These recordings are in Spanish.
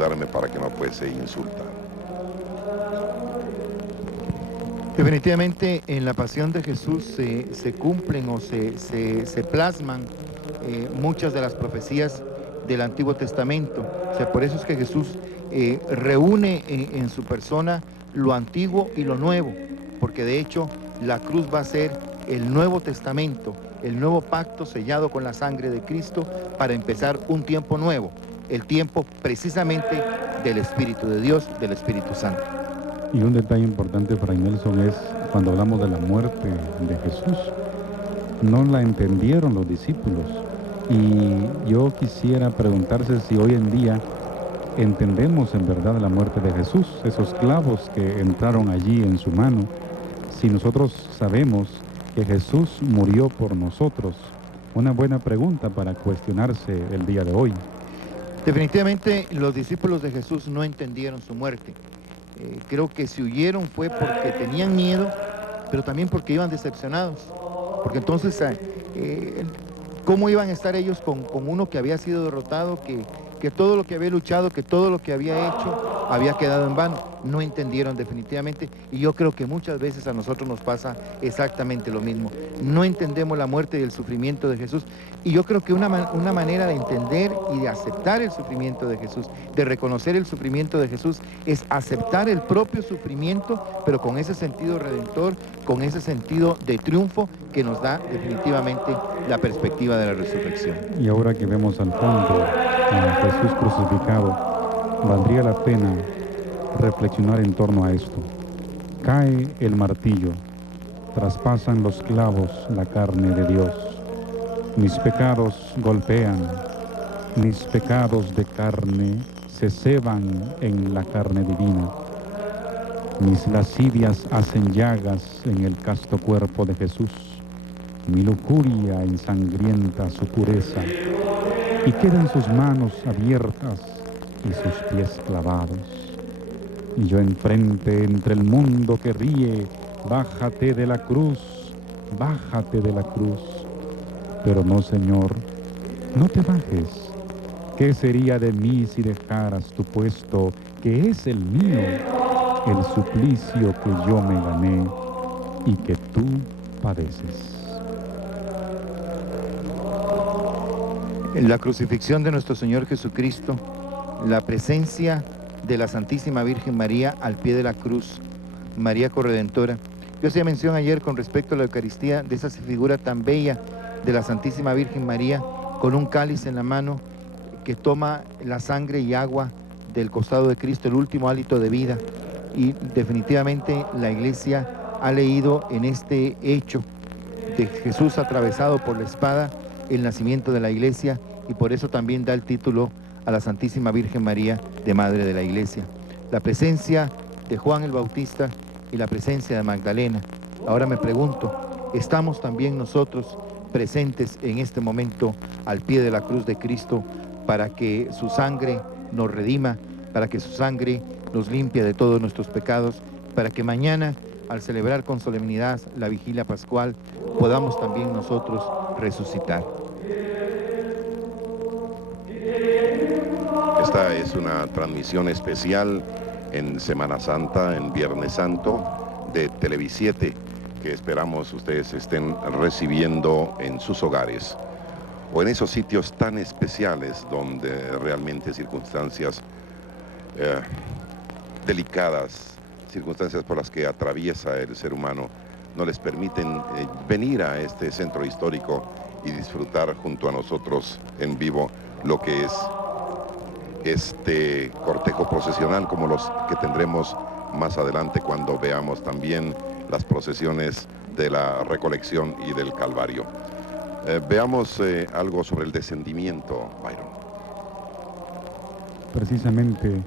ayudarme para que no fuese insultado. Definitivamente en la pasión de Jesús se cumplen o se plasman muchas de las profecías del Antiguo Testamento. O sea, por eso es que Jesús reúne en su persona lo antiguo y lo nuevo, porque de hecho la cruz va a ser el Nuevo Testamento, el nuevo pacto sellado con la sangre de Cristo para empezar un tiempo nuevo, el tiempo precisamente del Espíritu de Dios, del Espíritu Santo. Y un detalle importante, Fray Nelson, es cuando hablamos de la muerte de Jesús, no la entendieron los discípulos. Y yo quisiera preguntarse si hoy en día entendemos en verdad la muerte de Jesús, esos clavos que entraron allí en su mano, si nosotros sabemos que Jesús murió por nosotros. Una buena pregunta para cuestionarse el día de hoy. Definitivamente los discípulos de Jesús no entendieron su muerte. Creo que si huyeron fue porque tenían miedo, pero también porque iban decepcionados. Porque entonces, ¿cómo iban a estar ellos con uno que había sido derrotado, que todo lo que había luchado, que todo lo que había hecho había quedado en vano? No entendieron definitivamente, y yo creo que muchas veces a nosotros nos pasa exactamente lo mismo. No entendemos la muerte y el sufrimiento de Jesús, y yo creo que una manera de entender y de aceptar el sufrimiento de Jesús, de reconocer el sufrimiento de Jesús, es aceptar el propio sufrimiento, pero con ese sentido redentor, con ese sentido de triunfo que nos da definitivamente la perspectiva de la resurrección. Y ahora que vemos al fondo a Jesús crucificado, valdría la pena reflexionar en torno a esto. Cae el martillo, traspasan los clavos la carne de Dios. Mis pecados golpean, mis pecados de carne se ceban en la carne divina. Mis lascivias hacen llagas en el casto cuerpo de Jesús. Mi lujuria ensangrienta su pureza, y quedan sus manos abiertas y sus pies clavados. Y yo enfrente entre el mundo que ríe, bájate de la cruz, bájate de la cruz. Pero no, Señor, no te bajes. ¿Qué sería de mí si dejaras tu puesto, que es el mío, el suplicio que yo me gané y que tú padeces? En la crucifixión de nuestro Señor Jesucristo, la presencia de la Santísima Virgen María al pie de la cruz, María Corredentora. Yo hacía mención ayer con respecto a la Eucaristía de esa figura tan bella de la Santísima Virgen María con un cáliz en la mano que toma la sangre y agua del costado de Cristo, el último hálito de vida. Y definitivamente la Iglesia ha leído en este hecho de Jesús atravesado por la espada el nacimiento de la Iglesia, y por eso también da el título a la Santísima Virgen María de Madre de la Iglesia. La presencia de Juan el Bautista y la presencia de Magdalena. Ahora me pregunto, ¿estamos también nosotros presentes en este momento al pie de la cruz de Cristo para que su sangre nos redima, para que su sangre nos limpie de todos nuestros pecados, para que mañana, al celebrar con solemnidad la vigilia pascual, podamos también nosotros resucitar? Esta es una transmisión especial en Semana Santa, en Viernes Santo, de Televisiete, que esperamos ustedes estén recibiendo en sus hogares o en esos sitios tan especiales donde realmente circunstancias delicadas, circunstancias por las que atraviesa el ser humano, no les permiten venir a este centro histórico y disfrutar junto a nosotros en vivo lo que es este cortejo procesional, como los que tendremos más adelante cuando veamos también las procesiones de la recolección y del Calvario. Veamos algo sobre el descendimiento, Byron. Precisamente,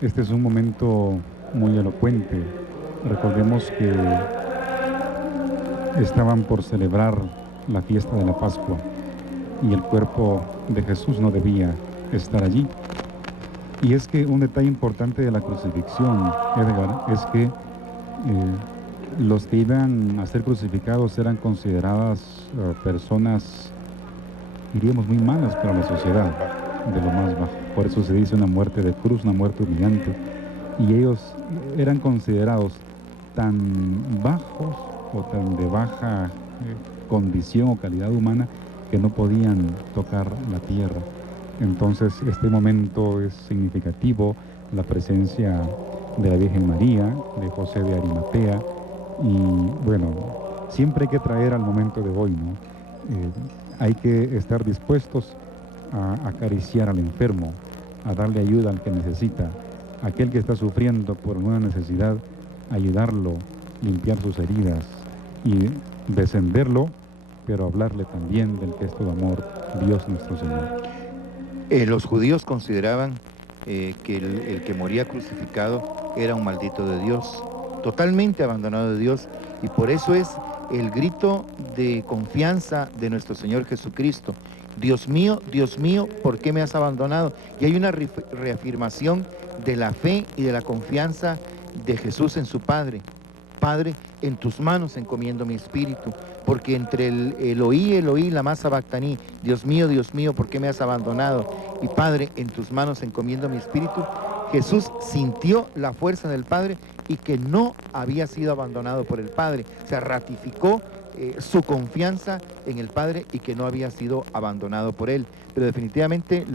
este es un momento muy elocuente. Recordemos que estaban por celebrar la fiesta de la Pascua y el cuerpo de Jesús no debía estar allí. Y es que un detalle importante de la crucifixión, Edgar, es que los que iban a ser crucificados eran consideradas personas, diríamos, muy malas para la sociedad, de lo más bajo. por eso se dice una muerte de cruz, una muerte humillante. Y ellos eran considerados tan bajos o tan de baja condición o calidad humana que no podían tocar la tierra. Entonces este momento es significativo, la presencia de la Virgen María, de José de Arimatea, y bueno, siempre hay que traer al momento de hoy, ¿no? Hay que estar dispuestos a acariciar al enfermo, a darle ayuda al que necesita, aquel que está sufriendo por alguna necesidad, ayudarlo, limpiar sus heridas y descenderlo, pero hablarle también del gesto de amor, Dios nuestro Señor. Los judíos consideraban que el que moría crucificado era un maldito de Dios, totalmente abandonado de Dios, y por eso es el grito de confianza de nuestro Señor Jesucristo. Dios mío, ¿por qué me has abandonado? Y hay una reafirmación de la fe y de la confianza de Jesús en su Padre. Padre, en tus manos encomiendo mi espíritu, porque entre el Eloí, lama sabactaní, Dios mío, ¿por qué me has abandonado? Y Padre, en tus manos encomiendo mi espíritu. Jesús sintió la fuerza del Padre y que no había sido abandonado por el Padre. O sea, ratificó su confianza en el Padre y que no había sido abandonado por Él. Pero definitivamente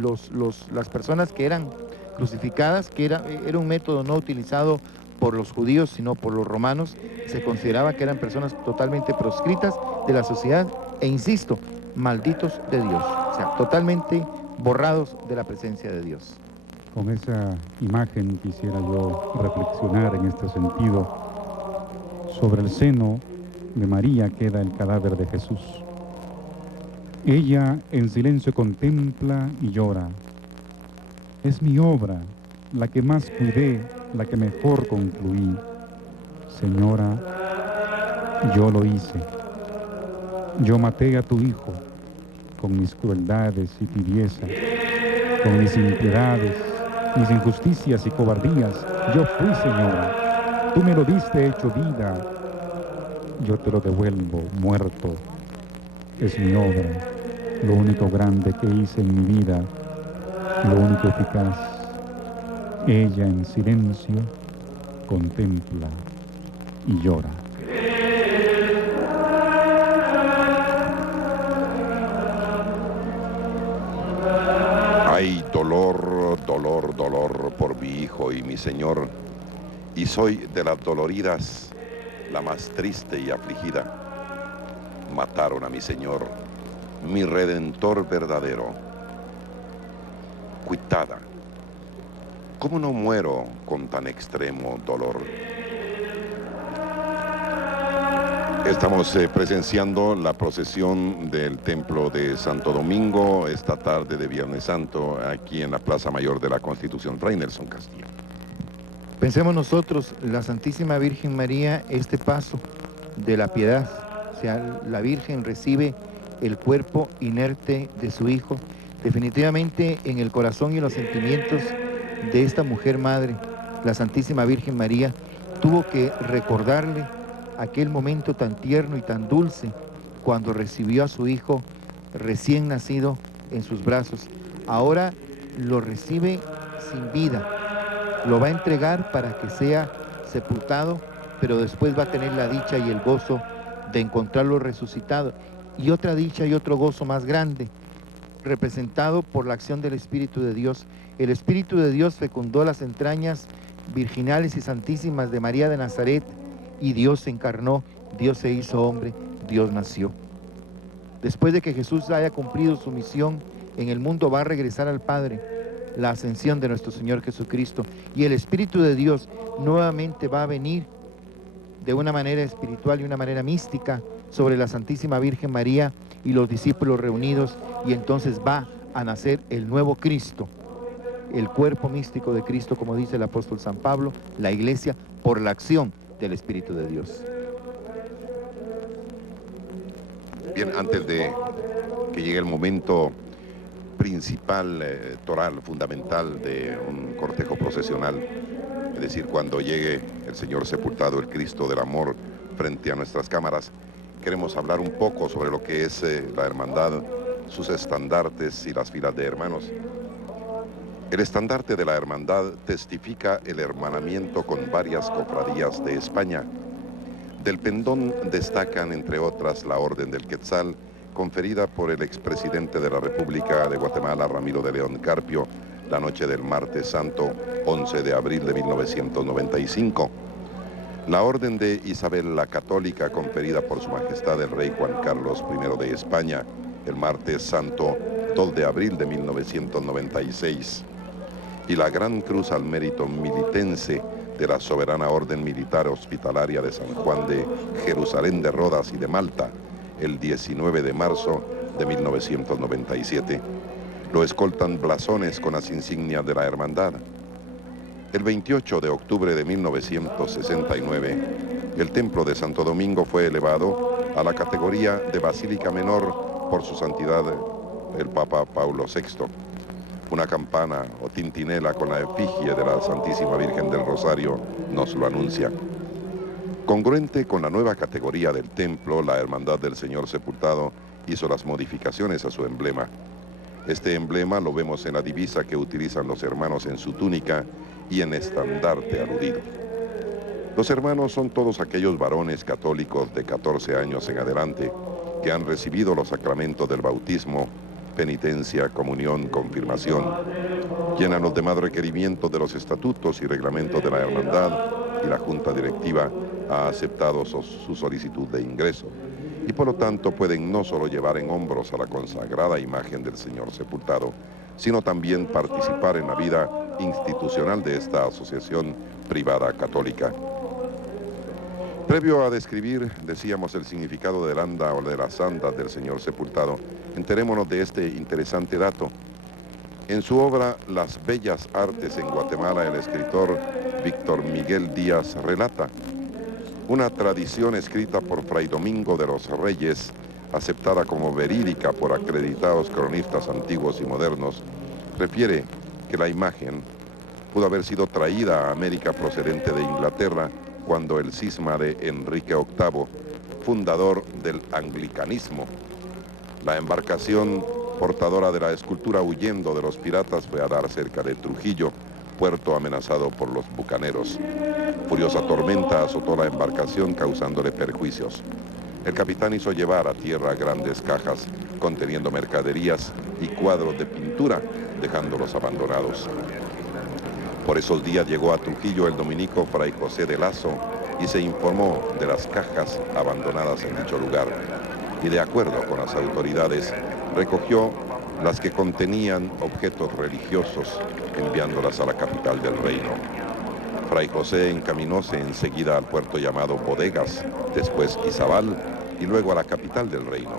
las personas que eran crucificadas, que era un método no utilizado por los judíos, sino por los romanos, se consideraba que eran personas totalmente proscritas de la sociedad e, insisto, malditos de Dios. O sea, totalmente borrados de la presencia de Dios. Con esa imagen quisiera yo reflexionar en este sentido. Sobre el seno de María queda el cadáver de Jesús. Ella en silencio contempla y llora. Es mi obra, la que más cuidé, la que mejor concluí. Señora, yo lo hice. Yo maté a tu hijo con mis crueldades y tibieza, con mis impiedades, mis injusticias y cobardías. Yo fui, Señora. Tú me lo diste hecho vida. Yo te lo devuelvo muerto. Es mi obra, lo único grande que hice en mi vida, lo único eficaz. Ella en silencio contempla y llora. Hay dolor, dolor, dolor por mi hijo y mi Señor, y soy de las doloridas la más triste y afligida. Mataron a mi Señor, mi Redentor verdadero. Cuitada, ¿cómo no muero con tan extremo dolor? Estamos presenciando la procesión del Templo de Santo Domingo esta tarde de Viernes Santo aquí en la Plaza Mayor de la Constitución. Fray Nelson Castillo. Pensemos nosotros, la Santísima Virgen María, este paso de la piedad. O sea, la Virgen recibe el cuerpo inerte de su Hijo. Definitivamente en el corazón y los sentimientos de esta mujer madre, la Santísima Virgen María, tuvo que recordarle aquel momento tan tierno y tan dulce cuando recibió a su hijo recién nacido en sus brazos. Ahora lo recibe sin vida, lo va a entregar para que sea sepultado, pero después va a tener la dicha y el gozo de encontrarlo resucitado, y otra dicha y otro gozo más grande, representado por la acción del Espíritu de Dios. El Espíritu de Dios fecundó las entrañas virginales y santísimas de María de Nazaret, y Dios se encarnó, Dios se hizo hombre, Dios nació. Después de que Jesús haya cumplido su misión en el mundo, va a regresar al Padre, la ascensión de nuestro Señor Jesucristo, y el Espíritu de Dios nuevamente va a venir de una manera espiritual y una manera mística sobre la Santísima Virgen María y los discípulos reunidos, y entonces va a nacer el nuevo Cristo, el cuerpo místico de Cristo, como dice el apóstol San Pablo, la Iglesia, por la acción del Espíritu de Dios. Bien, antes de que llegue el momento principal, toral, fundamental de un cortejo procesional, es decir, cuando llegue el Señor sepultado, el Cristo del amor, frente a nuestras cámaras, queremos hablar un poco sobre lo que es la hermandad, sus estandartes y las filas de hermanos. El estandarte de la hermandad testifica el hermanamiento con varias cofradías de España. Del pendón destacan, entre otras, la Orden del Quetzal, conferida por el expresidente de la República de Guatemala, Ramiro de León Carpio, la noche del martes santo, 11 de abril de 1995. La Orden de Isabel la Católica, conferida por Su Majestad el Rey Juan Carlos I de España, el martes santo, 2 de abril de 1996. Y la Gran Cruz al Mérito Militense de la Soberana Orden Militar Hospitalaria de San Juan de Jerusalén de Rodas y de Malta, el 19 de marzo de 1997. Lo escoltan blasones con las insignias de la hermandad. El 28 de octubre de 1969, el Templo de Santo Domingo fue elevado a la categoría de Basílica Menor por su santidad el Papa Paulo VI. Una campana o tintinela con la efigie de la Santísima Virgen del Rosario nos lo anuncia. Congruente con la nueva categoría del templo, la Hermandad del Señor Sepultado hizo las modificaciones a su emblema. Este emblema lo vemos en la divisa que utilizan los hermanos en su túnica y en estandarte aludido. Los hermanos son todos aquellos varones católicos de 14 años en adelante que han recibido los sacramentos del bautismo, penitencia, comunión, confirmación. Llenan los demás requerimientos de los estatutos y reglamentos de la hermandad y la junta directiva ha aceptado su solicitud de ingreso y por lo tanto pueden no solo llevar en hombros a la consagrada imagen del Señor sepultado, sino también participar en la vida institucional de esta asociación privada católica. Previo a describir, decíamos, el significado del anda o de las andas del Señor sepultado, enterémonos de este interesante dato. En su obra Las Bellas Artes en Guatemala, el escritor Víctor Miguel Díaz relata una tradición escrita por Fray Domingo de los Reyes, aceptada como verídica por acreditados cronistas antiguos y modernos, refiere que la imagen pudo haber sido traída a América procedente de Inglaterra cuando el cisma de Enrique VIII, fundador del anglicanismo. La embarcación portadora de la escultura huyendo de los piratas fue a dar cerca de Trujillo, puerto amenazado por los bucaneros. Furiosa tormenta azotó la embarcación causándole perjuicios. El capitán hizo llevar a tierra grandes cajas conteniendo mercaderías y cuadros de pintura, dejándolos abandonados. Por esos días llegó a Trujillo el dominico Fray José de Lazo y se informó de las cajas abandonadas en dicho lugar y de acuerdo con las autoridades recogió las que contenían objetos religiosos enviándolas a la capital del reino. Fray José encaminóse enseguida al puerto llamado Bodegas, después Izabal y luego a la capital del reino.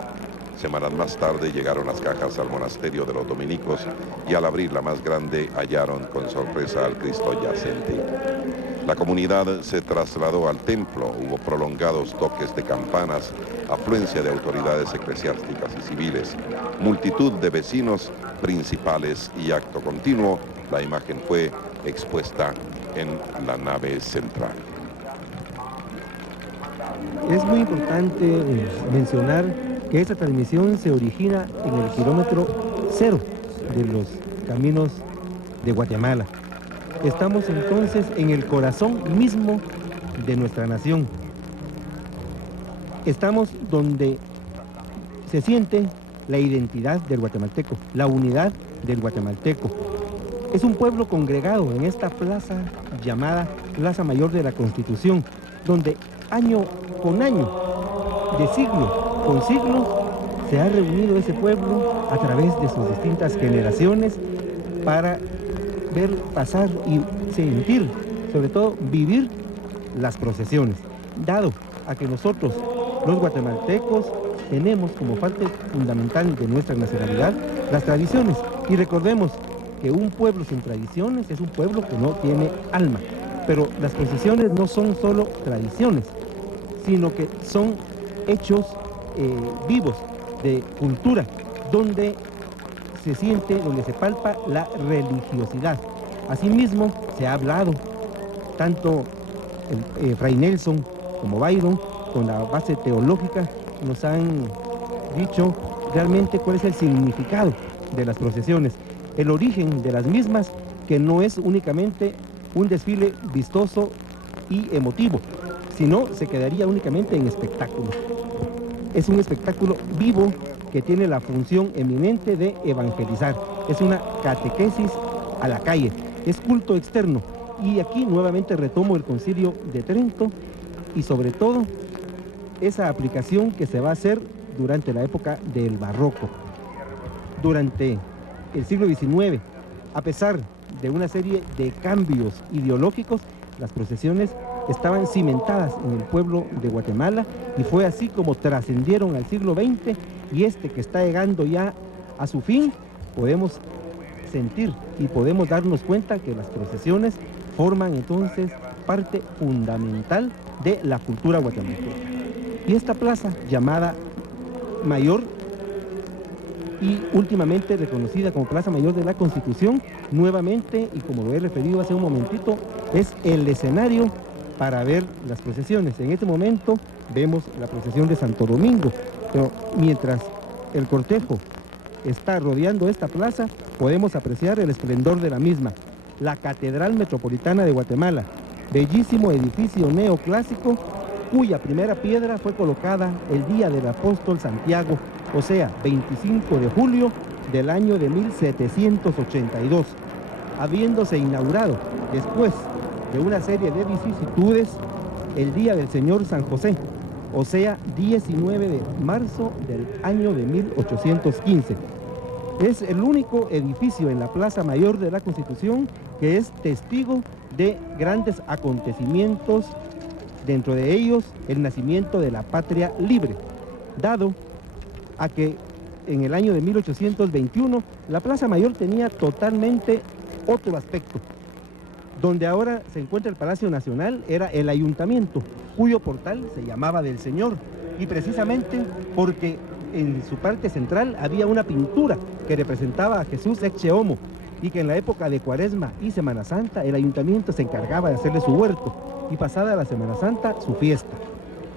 Semanas más tarde llegaron las cajas al monasterio de los dominicos y al abrir la más grande hallaron con sorpresa al Cristo yacente. La comunidad se trasladó al templo, hubo prolongados toques de campanas, afluencia de autoridades eclesiásticas y civiles, multitud de vecinos principales y acto continuo, la imagen fue expuesta en la nave central. Es muy importante mencionar que esta transmisión se origina en el kilómetro 0 de los caminos de Guatemala. Estamos entonces en el corazón mismo de nuestra nación. Estamos donde se siente la identidad del guatemalteco, la unidad del guatemalteco. Es un pueblo congregado en esta plaza llamada Plaza Mayor de la Constitución, donde año con año, de siglo con siglo, se ha reunido ese pueblo a través de sus distintas generaciones para ver pasar y sentir, sobre todo vivir las procesiones, dado a que nosotros, los guatemaltecos, tenemos como parte fundamental de nuestra nacionalidad las tradiciones. Y recordemos que un pueblo sin tradiciones es un pueblo que no tiene alma. Pero las procesiones no son solo tradiciones, sino que son hechos vivos de cultura, donde se siente, donde se palpa la religiosidad. Asimismo, se ha hablado, tanto Fray Nelson como Byron, con la base teológica, nos han dicho realmente cuál es el significado de las procesiones. El origen de las mismas que no es únicamente un desfile vistoso y emotivo, sino se quedaría únicamente en espectáculo. Es un espectáculo vivo que tiene la función eminente de evangelizar. Es una catequesis a la calle, es culto externo. Y aquí nuevamente retomo el Concilio de Trento y sobre todo esa aplicación que se va a hacer durante la época del Barroco. Durante el siglo XIX, a pesar de una serie de cambios ideológicos, las procesiones estaban cimentadas en el pueblo de Guatemala y fue así como trascendieron al siglo XX, y este que está llegando ya a su fin, podemos sentir y podemos darnos cuenta que las procesiones forman entonces parte fundamental de la cultura guatemalteca. Y esta plaza llamada Mayor y últimamente reconocida como Plaza Mayor de la Constitución, nuevamente, y como lo he referido hace un momentito, es el escenario para ver las procesiones. En este momento vemos la procesión de Santo Domingo, pero mientras el cortejo está rodeando esta plaza, podemos apreciar el esplendor de la misma, la Catedral Metropolitana de Guatemala, bellísimo edificio neoclásico, cuya primera piedra fue colocada el día del apóstol Santiago, o sea, 25 de julio del año de 1782, habiéndose inaugurado después de una serie de vicisitudes el día del Señor San José, o sea, 19 de marzo del año de 1815. Es el único edificio en la Plaza Mayor de la Constitución que es testigo de grandes acontecimientos, dentro de ellos el nacimiento de la patria libre, dado a que en el año de 1821 la Plaza Mayor tenía totalmente otro aspecto. Donde ahora se encuentra el Palacio Nacional era el ayuntamiento, cuyo portal se llamaba del Señor, y precisamente porque en su parte central había una pintura que representaba a Jesús ecce homo, y que en la época de Cuaresma y Semana Santa el ayuntamiento se encargaba de hacerle su huerto, y pasada la Semana Santa su fiesta.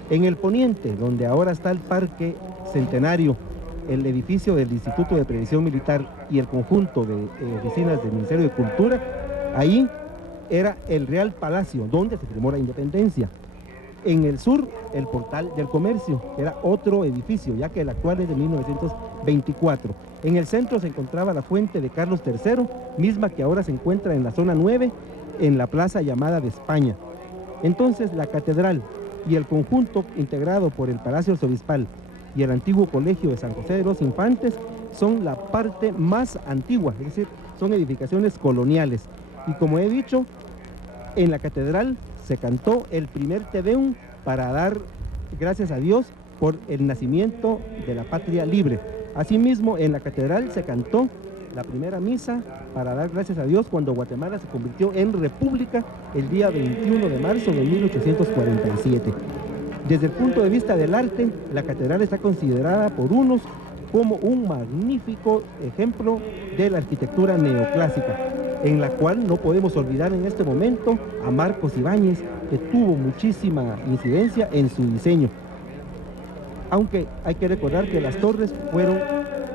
En el poniente, donde ahora está el Parque Centenario, el edificio del Instituto de Previsión Militar y el conjunto de oficinas del Ministerio de Cultura, ahí era el Real Palacio, donde se firmó la independencia. En el sur, el Portal del Comercio, que era otro edificio, ya que el actual es de 1924. En el centro se encontraba la Fuente de Carlos III, misma que ahora se encuentra en la zona 9, en la plaza llamada de España. Entonces, la catedral y el conjunto integrado por el Palacio Arzobispal y el antiguo Colegio de San José de los Infantes son la parte más antigua, es decir, son edificaciones coloniales. Y como he dicho, en la catedral se cantó el primer Te Deum para dar gracias a Dios por el nacimiento de la patria libre. Asimismo, en la catedral se cantó la primera misa para dar gracias a Dios cuando Guatemala se convirtió en república el día 21 de marzo de 1847. Desde el punto de vista del arte, la catedral está considerada por unos como un magnífico ejemplo de la arquitectura neoclásica, en la cual no podemos olvidar en este momento a Marcos Ibáñez, que tuvo muchísima incidencia en su diseño. Aunque hay que recordar que las torres fueron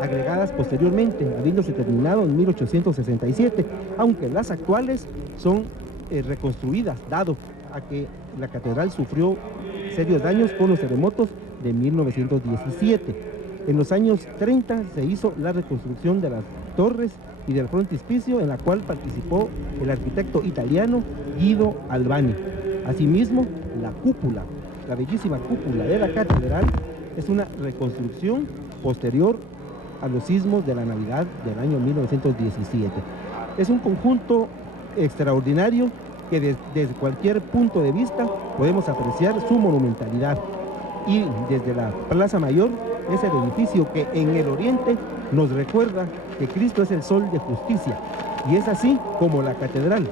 agregadas posteriormente, habiéndose terminado en 1867, aunque las actuales son reconstruidas, dado a que la catedral sufrió serios daños con los terremotos de 1917. En los años 30 se hizo la reconstrucción de las torres y del frontispicio, en la cual participó el arquitecto italiano Guido Albani. Asimismo, la cúpula, la bellísima cúpula de la catedral, es una reconstrucción posterior a los sismos de la Navidad del año 1917. Es un conjunto extraordinario que desde cualquier punto de vista podemos apreciar su monumentalidad. Y desde la Plaza Mayor es el edificio que en el oriente nos recuerda que Cristo es el sol de justicia, y es así como la catedral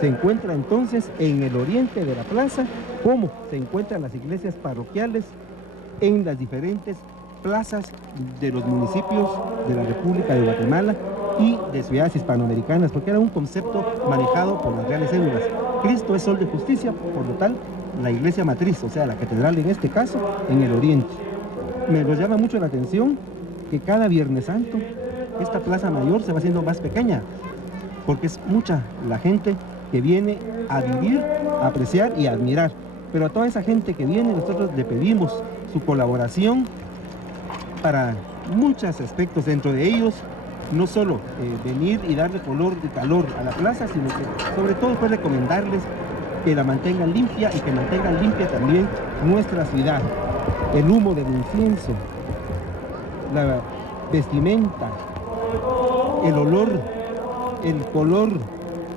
se encuentra entonces en el oriente de la plaza, como se encuentran las iglesias parroquiales en las diferentes plazas de los municipios de la República de Guatemala y de ciudades hispanoamericanas, porque era un concepto manejado por las reales cédulas. Cristo es sol de justicia, por lo tal, la iglesia matriz, o sea, la catedral en este caso, en el oriente. Me nos llama mucho la atención que cada Viernes Santo esta Plaza Mayor se va haciendo más pequeña. porque es mucha la gente que viene a vivir, a apreciar y a admirar. Pero a toda esa gente que viene, nosotros le pedimos su colaboración para muchos aspectos, dentro de ellos no solo venir y darle color y calor a la plaza, sino que sobre todo pues recomendarles que la mantengan limpia y que mantengan limpia también nuestra ciudad. El humo del incienso, la vestimenta, el olor, el color,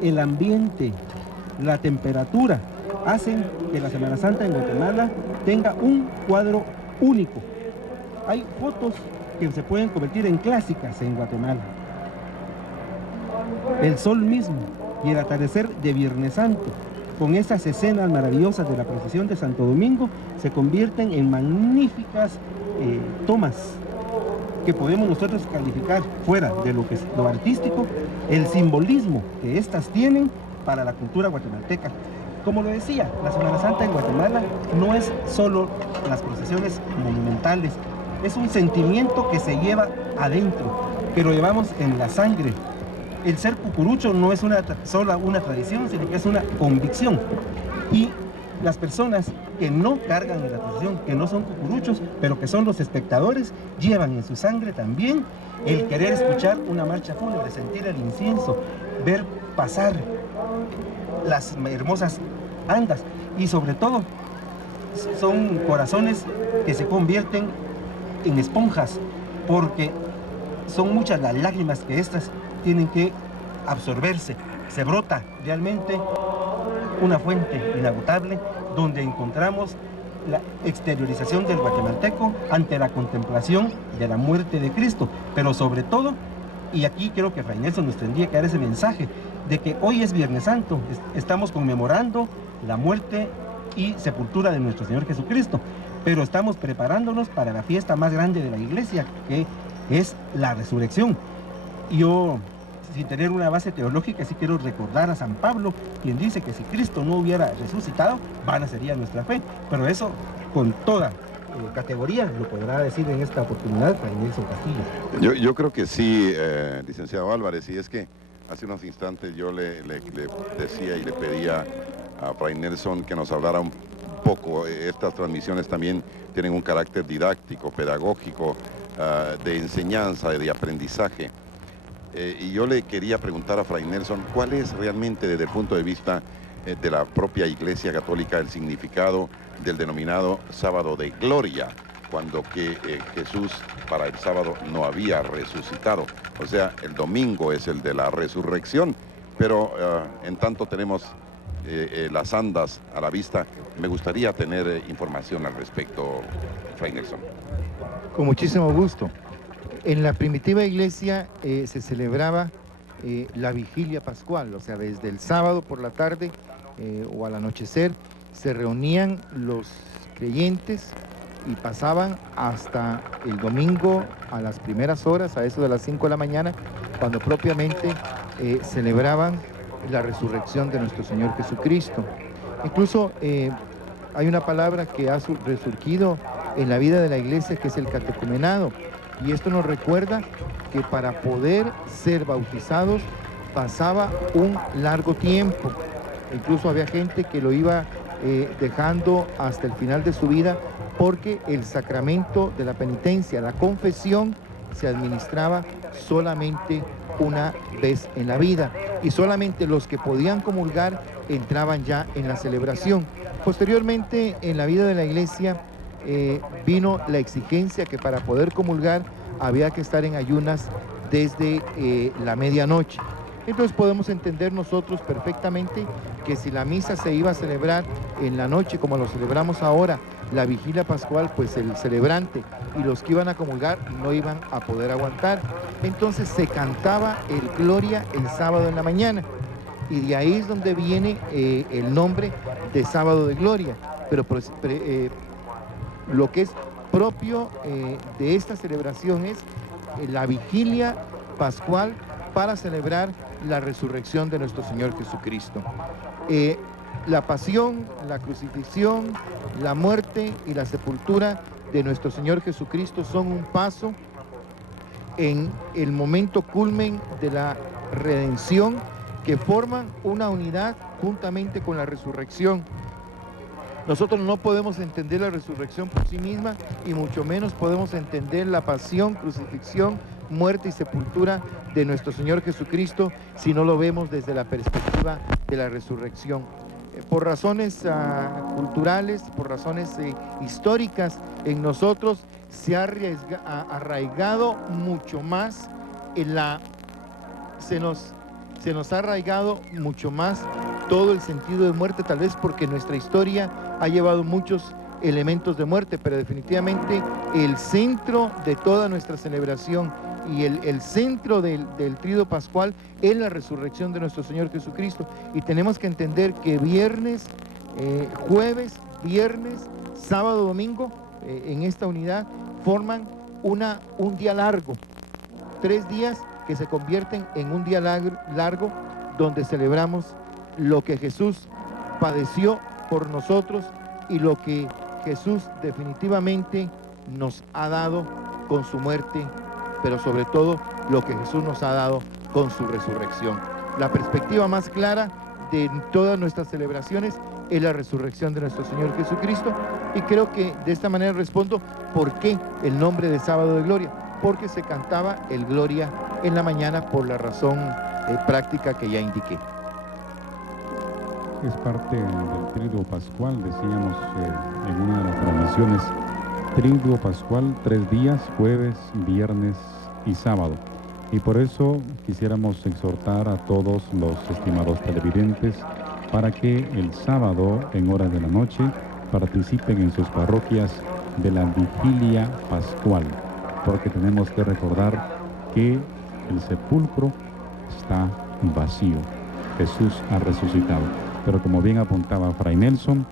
el ambiente, la temperatura, hacen que la Semana Santa en Guatemala tenga un cuadro único. Hay fotos que se pueden convertir en clásicas en Guatemala. El sol mismo y el atardecer de Viernes Santo, con esas escenas maravillosas de la procesión de Santo Domingo, se convierten en magníficas tomas que podemos nosotros calificar, fuera de lo que es lo artístico, el simbolismo que estas tienen para la cultura guatemalteca. Como lo decía, la Semana Santa en Guatemala no es solo las procesiones monumentales, es un sentimiento que se lleva adentro, que lo llevamos en la sangre. El ser cucurucho no es solo una tradición, sino que es una convicción. Y las personas que no cargan en la procesión, que no son cucuruchos, pero que son los espectadores, llevan en su sangre también el querer escuchar una marcha fúnebre, sentir el incienso, ver pasar las hermosas andas, y sobre todo son corazones que se convierten en esponjas, porque son muchas las lágrimas que estas tienen que absorberse. Se brota realmente una fuente inagotable donde encontramos la exteriorización del guatemalteco ante la contemplación de la muerte de Cristo, pero sobre todo, y aquí creo que Fray Nelson nos tendría que dar ese mensaje, de que hoy es Viernes Santo, estamos conmemorando la muerte y sepultura de nuestro Señor Jesucristo, pero estamos preparándonos para la fiesta más grande de la iglesia, que es la resurrección. Yo, sin tener una base teológica, sí quiero recordar a San Pablo, quien dice que si Cristo no hubiera resucitado, vana sería nuestra fe, pero eso con toda categoría lo podrá decir en esta oportunidad Fray Nelson Castillo. Yo creo que sí, licenciado Álvarez, y es que hace unos instantes yo le decía y le pedía a Fray Nelson que nos hablara un poco. Estas transmisiones también tienen un carácter didáctico, pedagógico, de enseñanza, de aprendizaje. Y yo le quería preguntar a Fray Nelson, ¿cuál es realmente desde el punto de vista de la propia Iglesia Católica el significado del denominado Sábado de Gloria, cuando que Jesús para el sábado no había resucitado? O sea, el domingo es el de la resurrección, pero en tanto tenemos las andas a la vista. Me gustaría tener información al respecto, Fray Nelson. Con muchísimo gusto. En la primitiva iglesia se celebraba la vigilia pascual, o sea, desde el sábado por la tarde o al anochecer se reunían los creyentes y pasaban hasta el domingo a las primeras horas, a eso de las 5 de la mañana, cuando propiamente celebraban la resurrección de nuestro Señor Jesucristo. Incluso hay una palabra que ha resurgido en la vida de la iglesia, que es el catecumenado, y esto nos recuerda que para poder ser bautizados pasaba un largo tiempo. Incluso había gente que lo iba dejando hasta el final de su vida, porque el sacramento de la penitencia, la confesión, se administraba solamente una vez en la vida, y solamente los que podían comulgar entraban ya en la celebración. Posteriormente, en la vida de la iglesia vino la exigencia que para poder comulgar había que estar en ayunas desde la medianoche. Entonces podemos entender nosotros perfectamente que si la misa se iba a celebrar en la noche, como lo celebramos ahora, la vigilia pascual, pues el celebrante y los que iban a comulgar no iban a poder aguantar. Entonces se cantaba el Gloria el sábado en la mañana, y de ahí es donde viene el nombre de Sábado de Gloria. Pero lo que es propio de esta celebración es la vigilia pascual para celebrar la resurrección de nuestro Señor Jesucristo. La pasión, la crucifixión, la muerte y la sepultura de nuestro Señor Jesucristo son un paso en el momento culmen de la redención que forman una unidad juntamente con la resurrección. Nosotros no podemos entender la resurrección por sí misma y mucho menos podemos entender la pasión, crucifixión, muerte y sepultura de nuestro Señor Jesucristo si no lo vemos desde la perspectiva de la resurrección. Por razones culturales, por razones históricas, en nosotros se ha arraigado mucho más se nos ha arraigado mucho más todo el sentido de muerte, tal vez porque nuestra historia ha llevado muchos elementos de muerte, pero definitivamente el centro de toda nuestra celebración y el centro del tríodo pascual es la resurrección de nuestro Señor Jesucristo. Y tenemos que entender que viernes, jueves, viernes, sábado, domingo, en esta unidad forman un día largo, 3 días que se convierten en un día largo donde celebramos lo que Jesús padeció por nosotros y lo que Jesús definitivamente nos ha dado con su muerte, pero sobre todo lo que Jesús nos ha dado con su resurrección. La perspectiva más clara de todas nuestras celebraciones es la resurrección de nuestro Señor Jesucristo, y creo que de esta manera respondo por qué el nombre de Sábado de Gloria, porque se cantaba el Gloria en la mañana por la razón práctica que ya indiqué. Es parte del Tríodo Pascual, decíamos en una de las transmisiones, Tríodo Pascual, 3 días, jueves, viernes y sábado. Y por eso quisiéramos exhortar a todos los estimados televidentes para que el sábado, en horas de la noche, participen en sus parroquias de la Vigilia Pascual, porque tenemos que recordar que el sepulcro está vacío. Jesús ha resucitado. Pero como bien apuntaba Fray Nelson,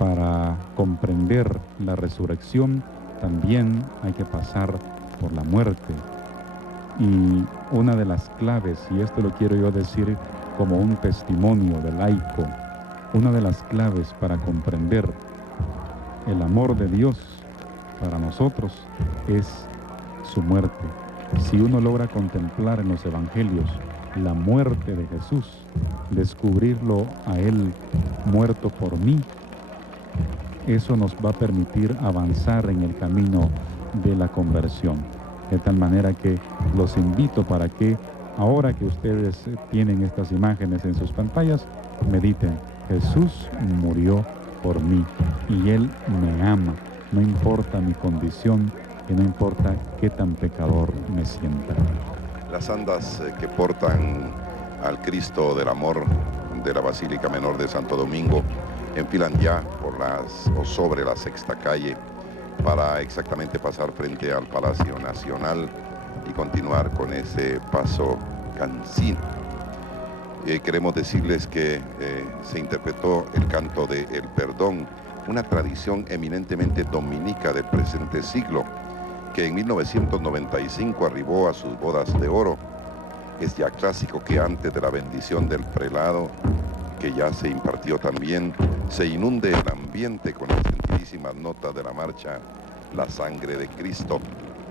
para comprender la resurrección también hay que pasar por la muerte. Y una de las claves, y esto lo quiero yo decir como un testimonio de laico, una de las claves para comprender el amor de Dios para nosotros es su muerte. Si uno logra contemplar en los evangelios la muerte de Jesús, descubrirlo a Él muerto por mí, eso nos va a permitir avanzar en el camino de la conversión. De tal manera que los invito para que ahora que ustedes tienen estas imágenes en sus pantallas, mediten: Jesús murió por mí y Él me ama, no importa mi condición y no importa qué tan pecador me sienta. Las andas que portan al Cristo del Amor de la Basílica Menor de Santo Domingo enfilan ya por sobre la Sexta Calle para exactamente pasar frente al Palacio Nacional y continuar con ese paso cansino. Queremos decirles que se interpretó el canto de El Perdón, una tradición eminentemente dominica del presente siglo, que en 1995 arribó a sus bodas de oro. Es ya clásico que antes de la bendición del prelado, que ya se impartió también, se inunde el ambiente con las gentilísimas notas de la marcha La Sangre de Cristo,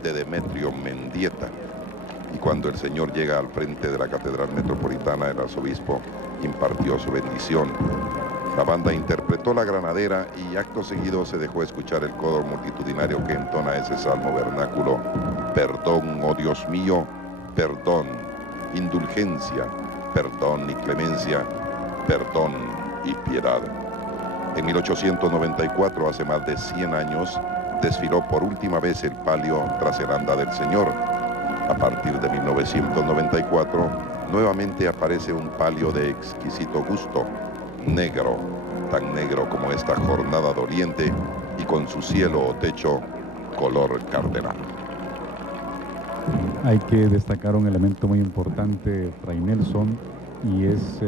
de Demetrio Mendieta. Y cuando el Señor llega al frente de la Catedral Metropolitana, el arzobispo impartió su bendición. La banda interpretó la granadera y acto seguido se dejó escuchar el coro multitudinario que entona ese salmo vernáculo: perdón, oh Dios mío, perdón, indulgencia, perdón y clemencia, perdón y piedad. En 1894, hace más de 100 años, desfiló por última vez el palio tras el anda del Señor. A partir de 1994, nuevamente aparece un palio de exquisito gusto, negro, tan negro como esta jornada doliente, y con su cielo o techo color cardenal. Hay que destacar un elemento muy importante, Fray Nelson, y es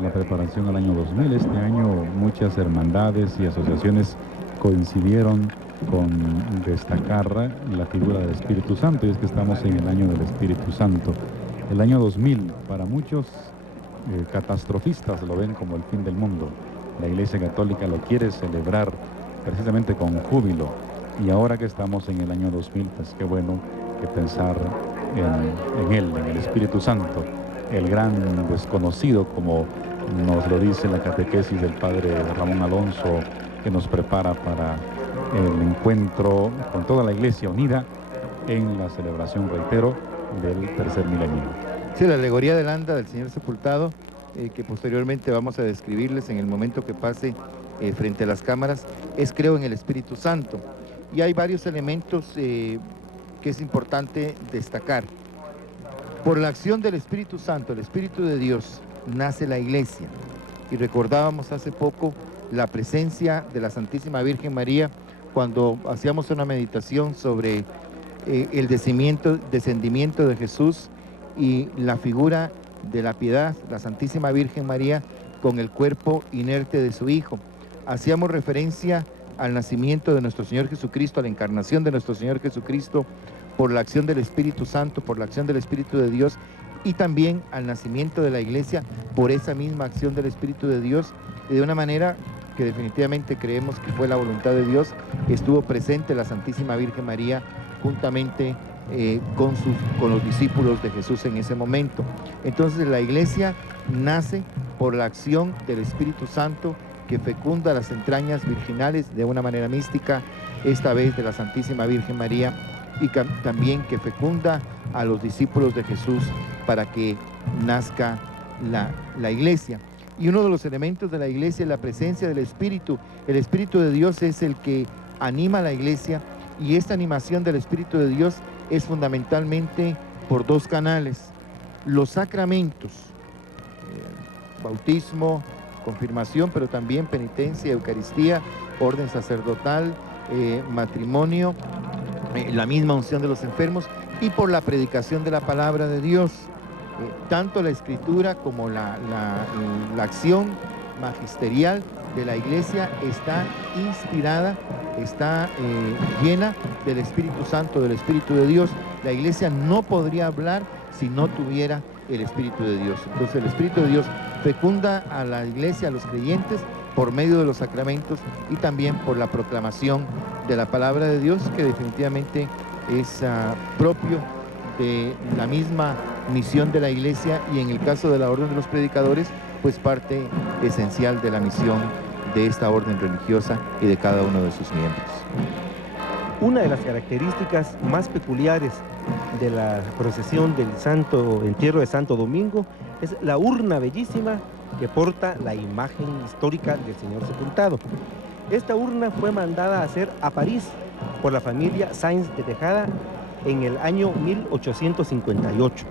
la preparación al año 2000. Este año muchas hermandades y asociaciones coincidieron con destacar la figura del Espíritu Santo, y es que estamos en el año del Espíritu Santo. El año 2000, para muchos catastrofistas, lo ven como el fin del mundo. La Iglesia Católica lo quiere celebrar precisamente con júbilo, y ahora que estamos en el año 2000, pues qué bueno que pensar en él, en el Espíritu Santo, el gran desconocido, como nos lo dice la catequesis del padre Ramón Alonso, que nos prepara para el encuentro con toda la Iglesia unida en la celebración, reitero, del tercer milenio. Sí, la alegoría del anda del Señor sepultado, que posteriormente vamos a describirles en el momento que pase frente a las cámaras, es creo en el Espíritu Santo. Y hay varios elementos que es importante destacar. Por la acción del Espíritu Santo, el Espíritu de Dios, nace la Iglesia. Y recordábamos hace poco la presencia de la Santísima Virgen María cuando hacíamos una meditación sobre el descendimiento de Jesús y la figura de la piedad, la Santísima Virgen María, con el cuerpo inerte de su Hijo. Hacíamos referencia al nacimiento de nuestro Señor Jesucristo, a la encarnación de nuestro Señor Jesucristo, por la acción del Espíritu Santo, por la acción del Espíritu de Dios, y también al nacimiento de la Iglesia por esa misma acción del Espíritu de Dios, y de una manera que definitivamente creemos que fue la voluntad de Dios, estuvo presente la Santísima Virgen María juntamente con los discípulos de Jesús en ese momento. Entonces la Iglesia nace por la acción del Espíritu Santo que fecunda las entrañas virginales de una manera mística, esta vez de la Santísima Virgen María, y también que fecunda a los discípulos de Jesús para que nazca la Iglesia. Y uno de los elementos de la Iglesia es la presencia del Espíritu. El Espíritu de Dios es el que anima a la Iglesia, y esta animación del Espíritu de Dios es fundamentalmente por dos canales: los sacramentos, bautismo, confirmación, pero también penitencia, Eucaristía, orden sacerdotal, matrimonio, la misma unción de los enfermos, y por la predicación de la palabra de Dios. Tanto la Escritura como la acción magisterial de la Iglesia está inspirada, está llena del Espíritu Santo, del Espíritu de Dios. La Iglesia no podría hablar si no tuviera el Espíritu de Dios. Entonces el Espíritu de Dios fecunda a la Iglesia, a los creyentes, por medio de los sacramentos y también por la proclamación de la palabra de Dios, que definitivamente es propio de la misma misión de la Iglesia, y en el caso de la Orden de los Predicadores, pues parte esencial de la misión de esta orden religiosa y de cada uno de sus miembros. Una de las características más peculiares de la procesión del Santo Entierro de Santo Domingo es la urna bellísima que porta la imagen histórica del Señor sepultado. Esta urna fue mandada a hacer a París por la familia Sáenz de Tejada en el año 1858.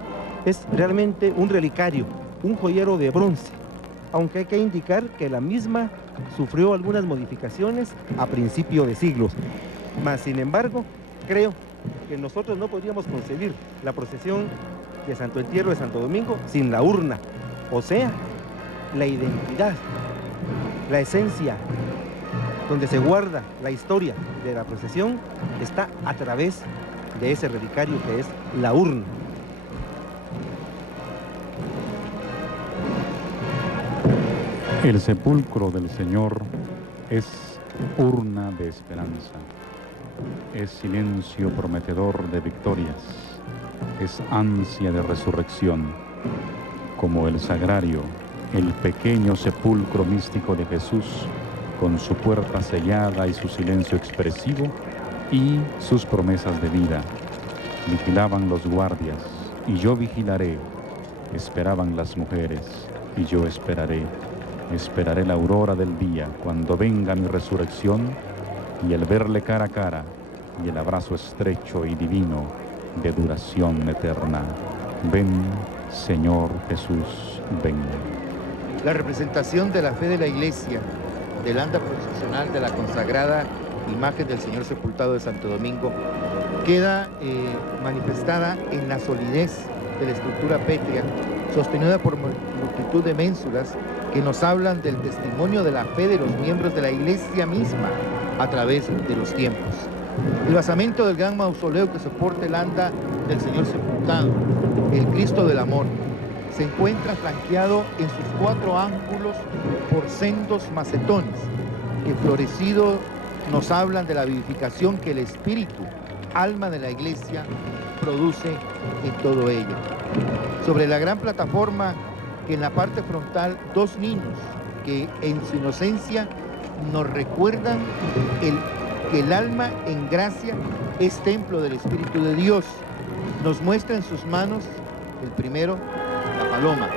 Es realmente un relicario, un joyero de bronce, aunque hay que indicar que la misma sufrió algunas modificaciones a principio de siglos. Mas, sin embargo, creo que nosotros no podríamos concebir la procesión de Santo Entierro de Santo Domingo sin la urna, o sea, la identidad, la esencia, donde se guarda la historia de la procesión, está a través de ese relicario que es la urna. El sepulcro del Señor es urna de esperanza, es silencio prometedor de victorias, es ansia de resurrección, como el sagrario, el pequeño sepulcro místico de Jesús, con su puerta sellada y su silencio expresivo y sus promesas de vida. Vigilaban los guardias, y yo vigilaré. Esperaban las mujeres, y yo esperaré. Esperaré la aurora del día, cuando venga mi resurrección, y el verle cara a cara, y el abrazo estrecho y divino de duración eterna. Ven, Señor Jesús, ven. La representación de la fe de la Iglesia, del anda procesional de la consagrada imagen del Señor sepultado de Santo Domingo, queda manifestada en la solidez de la estructura pétrea, sostenida por multitud de ménsulas que nos hablan del testimonio de la fe de los miembros de la Iglesia misma a través de los tiempos. El basamento del gran mausoleo que soporta el anda del Señor sepultado, el Cristo del Amor, se encuentra flanqueado en sus 4 ángulos por sendos macetones que, florecidos, nos hablan de la vivificación que el Espíritu, alma de la Iglesia, produce en todo ello. Sobre la gran plataforma, que en la parte frontal, dos niños que en su inocencia nos recuerdan que el alma en gracia es templo del Espíritu de Dios. Nos muestra en sus manos, el primero, la paloma,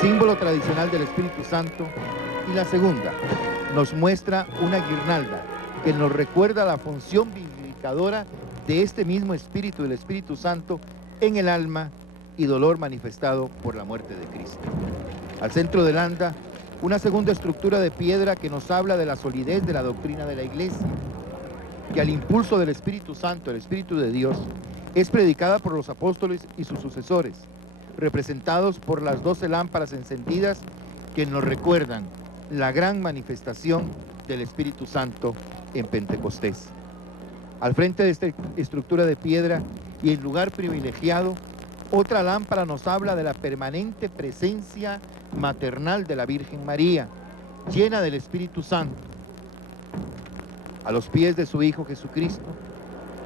símbolo tradicional del Espíritu Santo, y la segunda, nos muestra una guirnalda que nos recuerda la función vivificadora de este mismo Espíritu, del Espíritu Santo, en el alma y dolor manifestado por la muerte de Cristo. Al centro del anda, una segunda estructura de piedra que nos habla de la solidez de la doctrina de la Iglesia, que al impulso del Espíritu Santo, el Espíritu de Dios, es predicada por los apóstoles y sus sucesores, representados por las 12 lámparas encendidas que nos recuerdan la gran manifestación del Espíritu Santo en Pentecostés. Al frente de esta estructura de piedra y en lugar privilegiado, otra lámpara nos habla de la permanente presencia maternal de la Virgen María, llena del Espíritu Santo. A los pies de su Hijo Jesucristo,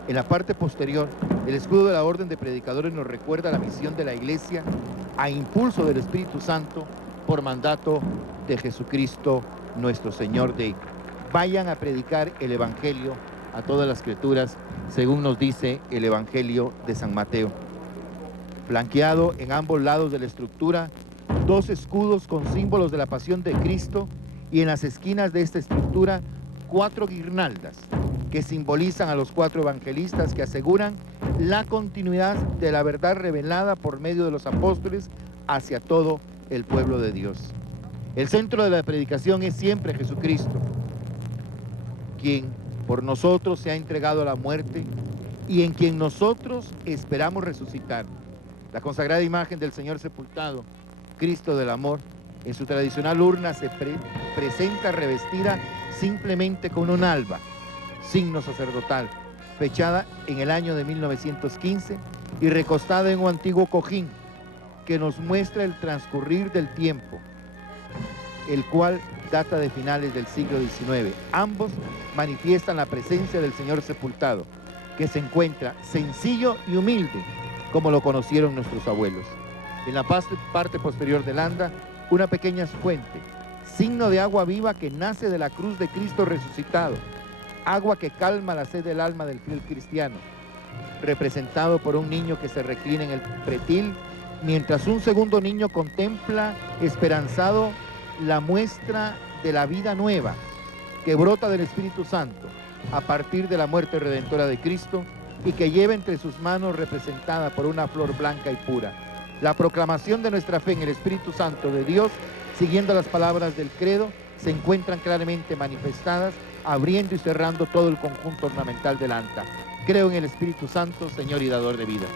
en la parte posterior, el escudo de la Orden de Predicadores nos recuerda la misión de la Iglesia a impulso del Espíritu Santo por mandato de Jesucristo nuestro Señor, de vayan a predicar el Evangelio a todas las criaturas, según nos dice el Evangelio de San Mateo. Flanqueado en ambos lados de la estructura, dos escudos con símbolos de la pasión de Cristo, y en las esquinas de esta estructura 4 guirnaldas que simbolizan a los 4 evangelistas que aseguran la continuidad de la verdad revelada por medio de los apóstoles hacia todo el pueblo de Dios. El centro de la predicación es siempre Jesucristo, quien por nosotros se ha entregado a la muerte y en quien nosotros esperamos resucitar. La consagrada imagen del Señor sepultado, Cristo del amor, en su tradicional urna se presenta revestida simplemente con un alba, signo sacerdotal, fechada en el año de 1915 y recostada en un antiguo cojín que nos muestra el transcurrir del tiempo, el cual data de finales del siglo XIX. Ambos manifiestan la presencia del Señor sepultado, que se encuentra sencillo y humilde, como lo conocieron nuestros abuelos. En la parte posterior del anda, una pequeña fuente, signo de agua viva que nace de la cruz de Cristo resucitado, agua que calma la sed del alma del fiel cristiano, representado por un niño que se reclina en el pretil, mientras un segundo niño contempla esperanzado la muestra de la vida nueva que brota del Espíritu Santo a partir de la muerte redentora de Cristo y que lleva entre sus manos, representada por una flor blanca y pura, la proclamación de nuestra fe en el Espíritu Santo de Dios, siguiendo las palabras del credo, se encuentran claramente manifestadas, abriendo y cerrando todo el conjunto ornamental del anta. Creo en el Espíritu Santo, Señor y dador de vida.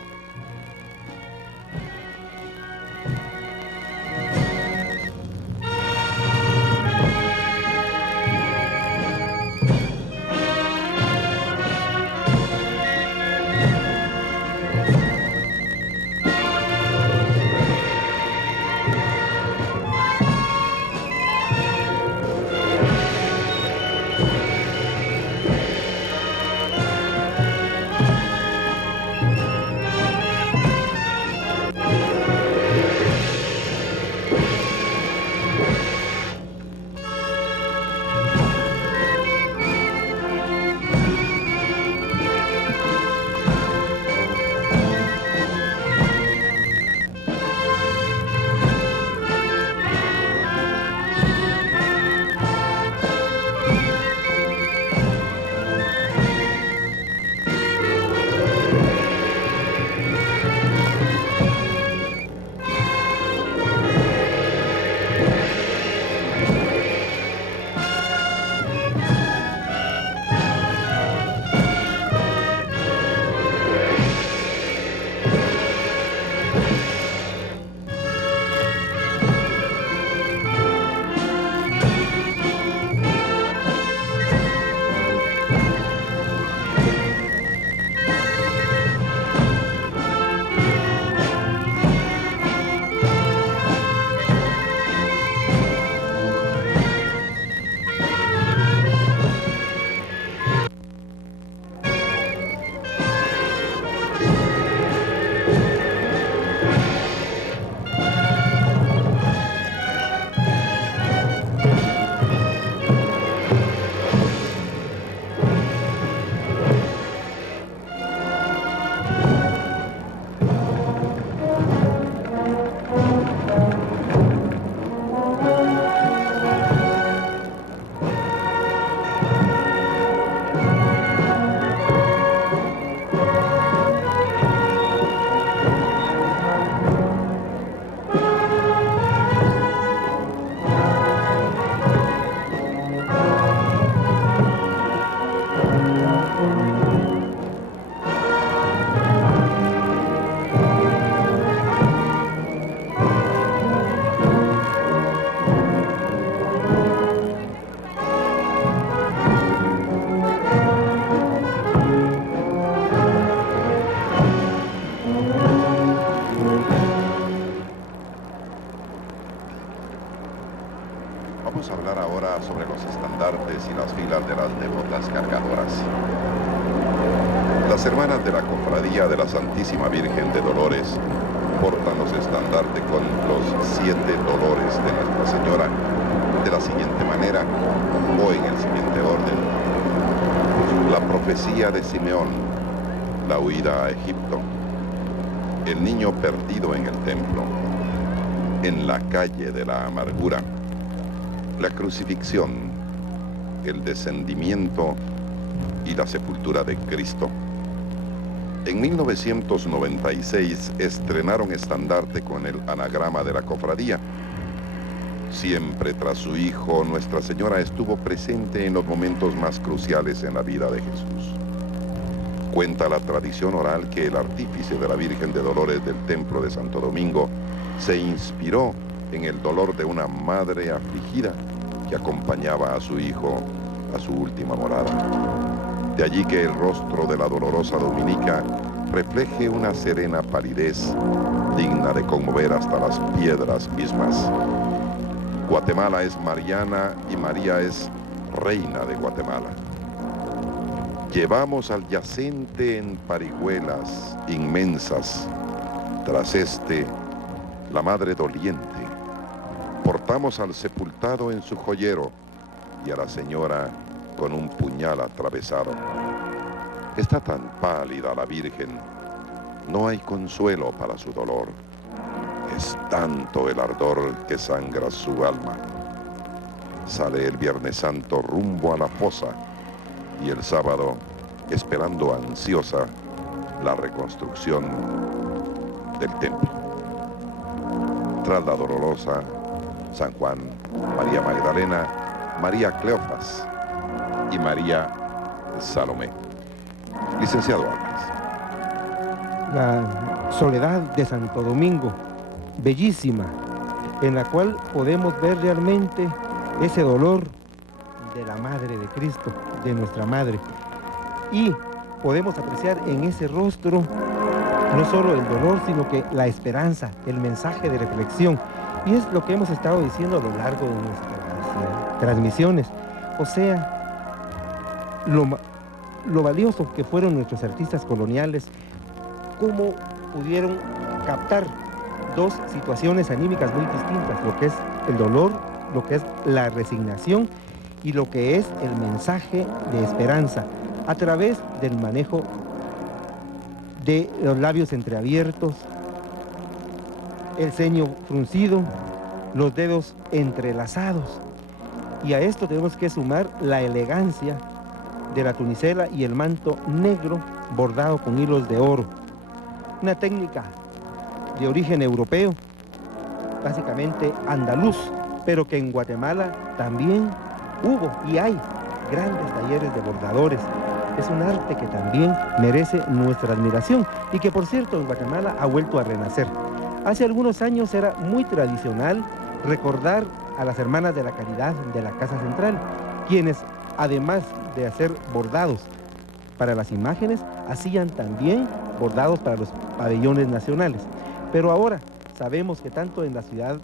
Vamos a hablar ahora sobre los estandartes y las filas de las devotas cargadoras. Las hermanas de la Cofradía de la Santísima Virgen de Dolores portan los estandartes con los 7 dolores de Nuestra Señora de la siguiente manera, o en el siguiente orden. La profecía de Simeón, la huida a Egipto, el niño perdido en el templo, en la calle de la amargura, la crucifixión, el descendimiento y la sepultura de Cristo. En 1996 estrenaron estandarte con el anagrama de la cofradía. Siempre tras su hijo, Nuestra Señora estuvo presente en los momentos más cruciales en la vida de Jesús. Cuenta la tradición oral que el artífice de la Virgen de Dolores del Templo de Santo Domingo se inspiró en el dolor de una madre afligida que acompañaba a su hijo a su última morada. De allí que el rostro de la dolorosa dominica refleje una serena palidez digna de conmover hasta las piedras mismas. Guatemala es Mariana y María es Reina de Guatemala. Llevamos al yacente en parihuelas inmensas, tras la madre doliente. Portamos al sepultado en su joyero y a la señora con un puñal atravesado. Está tan pálida la Virgen, no hay consuelo para su dolor. Es tanto el ardor que sangra su alma. Sale el Viernes Santo rumbo a la fosa y el sábado esperando ansiosa la reconstrucción del templo. Tras la dolorosa, San Juan, María Magdalena, María Cleofas y María Salomé. Licenciado Álvarez. La soledad de Santo Domingo, bellísima, en la cual podemos ver realmente ese dolor de la Madre de Cristo, de nuestra Madre. Y podemos apreciar en ese rostro no solo el dolor, sino que la esperanza, el mensaje de reflexión. Y es lo que hemos estado diciendo a lo largo de nuestras transmisiones. O sea, lo valioso que fueron nuestros artistas coloniales, cómo pudieron captar dos situaciones anímicas muy distintas, lo que es el dolor, lo que es la resignación y lo que es el mensaje de esperanza, a través del manejo de los labios entreabiertos, el ceño fruncido, los dedos entrelazados. Y a esto tenemos que sumar la elegancia de la tunicela y el manto negro bordado con hilos de oro. Una técnica de origen europeo, básicamente andaluz, pero que en Guatemala también hubo y hay grandes talleres de bordadores. Es un arte que también merece nuestra admiración y que, por cierto, en Guatemala ha vuelto a renacer. Hace algunos años era muy tradicional recordar a las hermanas de la Caridad de la Casa Central, quienes, además de hacer bordados para las imágenes, hacían también bordados para los pabellones nacionales. Pero ahora sabemos que tanto en la ciudad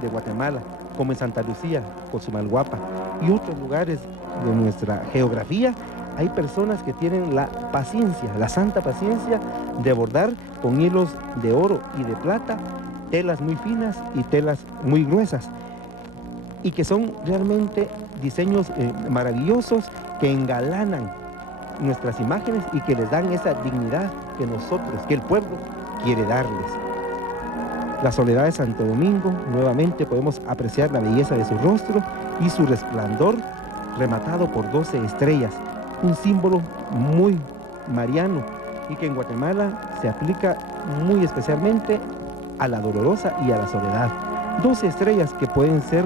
de Guatemala como en Santa Lucía, Cozumalguapa y otros lugares de nuestra geografía, hay personas que tienen la paciencia, la santa paciencia de bordar con hilos de oro y de plata, telas muy finas y telas muy gruesas, y que son realmente diseños maravillosos que engalanan nuestras imágenes y que les dan esa dignidad que nosotros, que el pueblo quiere darles. La soledad de Santo Domingo, nuevamente podemos apreciar la belleza de su rostro y su resplandor rematado por 12 estrellas, un símbolo muy mariano y que en Guatemala se aplica muy especialmente a la dolorosa y a la soledad. 12 estrellas que pueden ser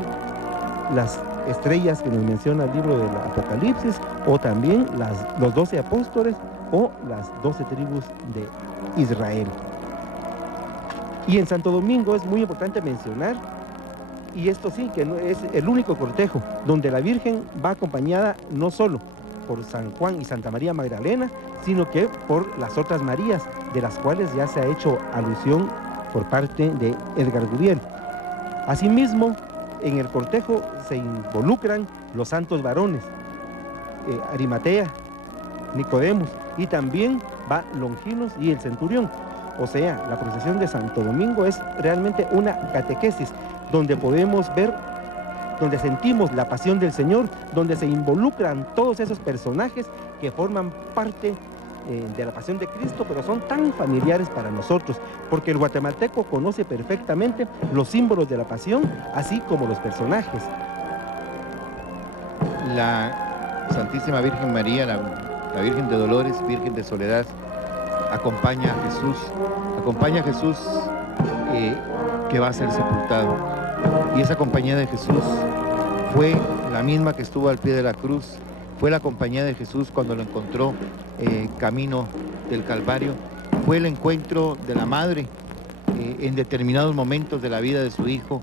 las estrellas que nos menciona el libro del Apocalipsis, o también los 12 apóstoles o las 12 tribus de Israel. Y en Santo Domingo es muy importante mencionar, y esto sí, que no es el único cortejo donde la Virgen va acompañada no solo por San Juan y Santa María Magdalena, sino que por las otras Marías, de las cuales ya se ha hecho alusión por parte de Edgar Gudiel. Asimismo, En el cortejo se involucran los santos varones, Arimatea, Nicodemos, y también va Longinos y el centurión. O sea, la procesión de Santo Domingo es realmente una catequesis donde podemos ver, donde sentimos la pasión del Señor, donde se involucran todos esos personajes que forman parte de la pasión de Cristo, pero son tan familiares para nosotros, porque el guatemalteco conoce perfectamente los símbolos de la pasión, así como los personajes. La Santísima Virgen María, la Virgen de Dolores, Virgen de Soledad, acompaña a Jesús que va a ser sepultado. Y esa compañía de Jesús fue la misma que estuvo al pie de la cruz, fue la compañía de Jesús cuando lo encontró camino del Calvario, fue el encuentro de la madre en determinados momentos de la vida de su hijo,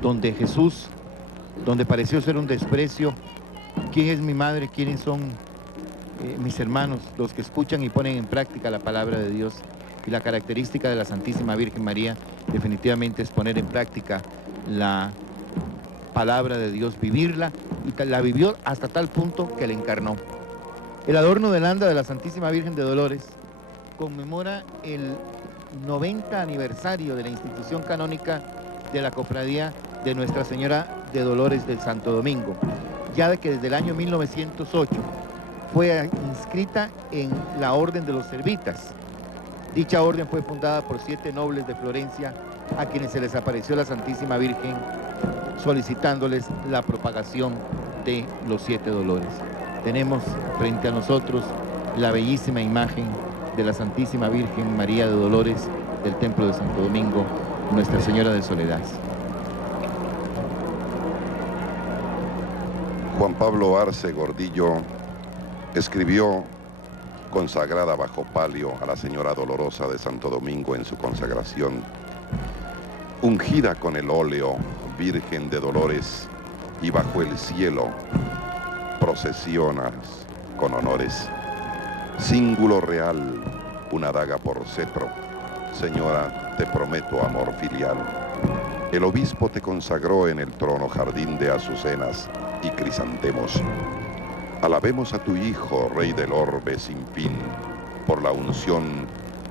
donde Jesús, donde pareció ser un desprecio, ¿quién es mi madre? ¿Quiénes son mis hermanos? Los que escuchan y ponen en práctica la palabra de Dios. Y la característica de la Santísima Virgen María definitivamente es poner en práctica la palabra de Dios, vivirla, y la vivió hasta tal punto que la encarnó. El adorno del anda de la Santísima Virgen de Dolores conmemora el 90 aniversario de la institución canónica de la cofradía de Nuestra Señora de Dolores del Santo Domingo, ya de que desde el año 1908 fue inscrita en la Orden de los Servitas. Dicha orden fue fundada por 7 nobles de Florencia, a quienes se les apareció la Santísima Virgen solicitándoles la propagación de los 7 dolores. Tenemos frente a nosotros la bellísima imagen de la Santísima Virgen María de Dolores del Templo de Santo Domingo, Nuestra Señora de Soledad. Juan Pablo Arce Gordillo escribió consagrada bajo palio a la Señora Dolorosa de Santo Domingo en su consagración: ungida con el óleo, Virgen de Dolores, y bajo el cielo procesionas con honores. Cíngulo real, una daga por cetro, Señora, te prometo amor filial. El obispo te consagró en el trono jardín de azucenas y crisantemos. Alabemos a tu Hijo, Rey del orbe sin fin, por la unción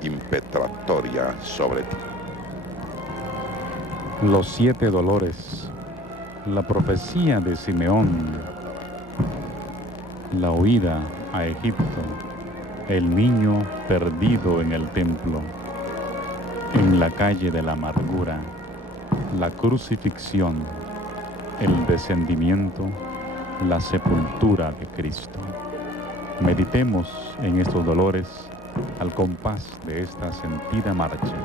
impetratoria sobre ti. Los 7 dolores, la profecía de Simeón, la huida a Egipto, el niño perdido en el templo, en la calle de la amargura, la crucifixión, el descendimiento, la sepultura de Cristo. Meditemos en estos dolores al compás de esta sentida marcha.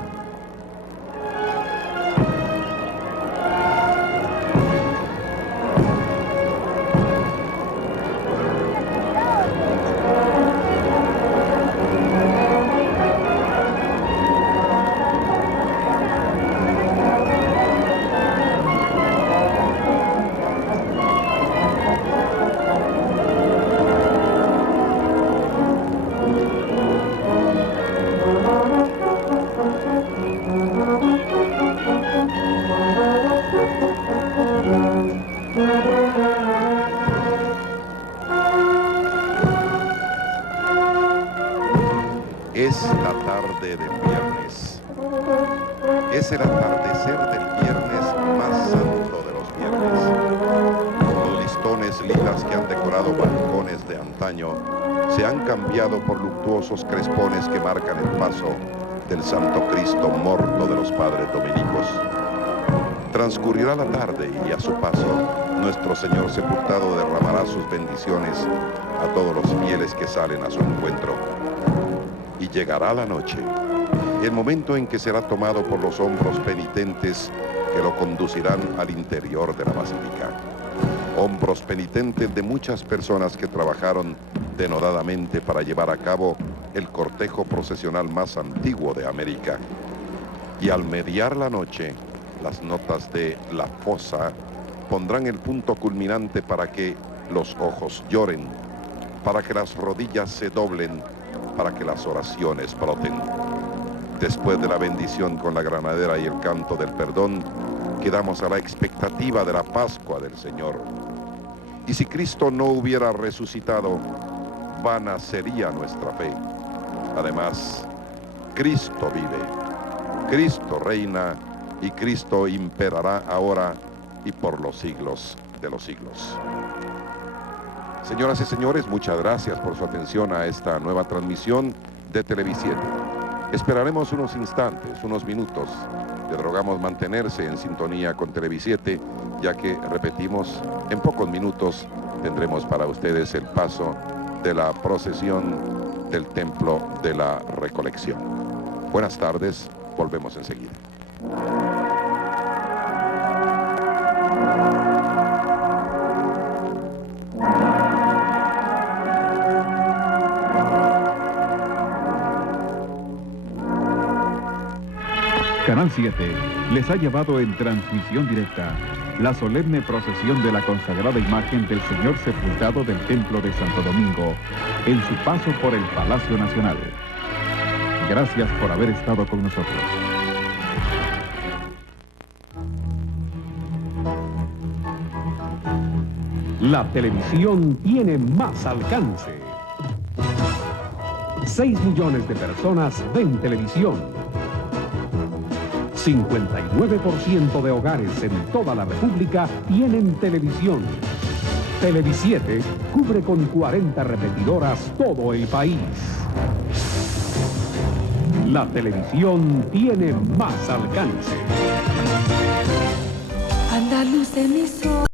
Es la tarde del viernes. Es el atardecer del viernes más santo de los viernes. Los listones lilas que han decorado balcones de antaño se han cambiado por luctuosos crespones que marcan el paso del Santo Cristo morto de los padres dominicos. Transcurrirá la tarde y a su paso nuestro Señor sepultado derramará sus bendiciones a todos los fieles que salen a su encuentro. Y llegará la noche, el momento en que será tomado por los hombros penitentes que lo conducirán al interior de la basílica. Hombros penitentes de muchas personas que trabajaron denodadamente para llevar a cabo el cortejo procesional más antiguo de América. Y al mediar la noche, las notas de La Fosa pondrán el punto culminante para que los ojos lloren, para que las rodillas se doblen, para que las oraciones broten. Después de la bendición con la granadera y el canto del perdón, quedamos a la expectativa de la Pascua del Señor. Y si Cristo no hubiera resucitado, vana sería nuestra fe. Además, Cristo vive, Cristo reina y Cristo imperará ahora y por los siglos de los siglos. Señoras y señores, muchas gracias por su atención a esta nueva transmisión de Televisiete. Esperaremos unos instantes, unos minutos. Le rogamos mantenerse en sintonía con Televisiete, ya que, repetimos, en pocos minutos tendremos para ustedes el paso de la procesión del Templo de la Recolección. Buenas tardes, volvemos enseguida. Canal 7 les ha llevado en transmisión directa la solemne procesión de la consagrada imagen del Señor sepultado del Templo de Santo Domingo en su paso por el Palacio Nacional. Gracias por haber estado con nosotros. La televisión tiene más alcance. 6 millones de personas ven televisión. 59% de hogares en toda la República tienen televisión. Televisiete cubre con 40 repetidoras todo el país. La televisión tiene más alcance. Andaluz emisor.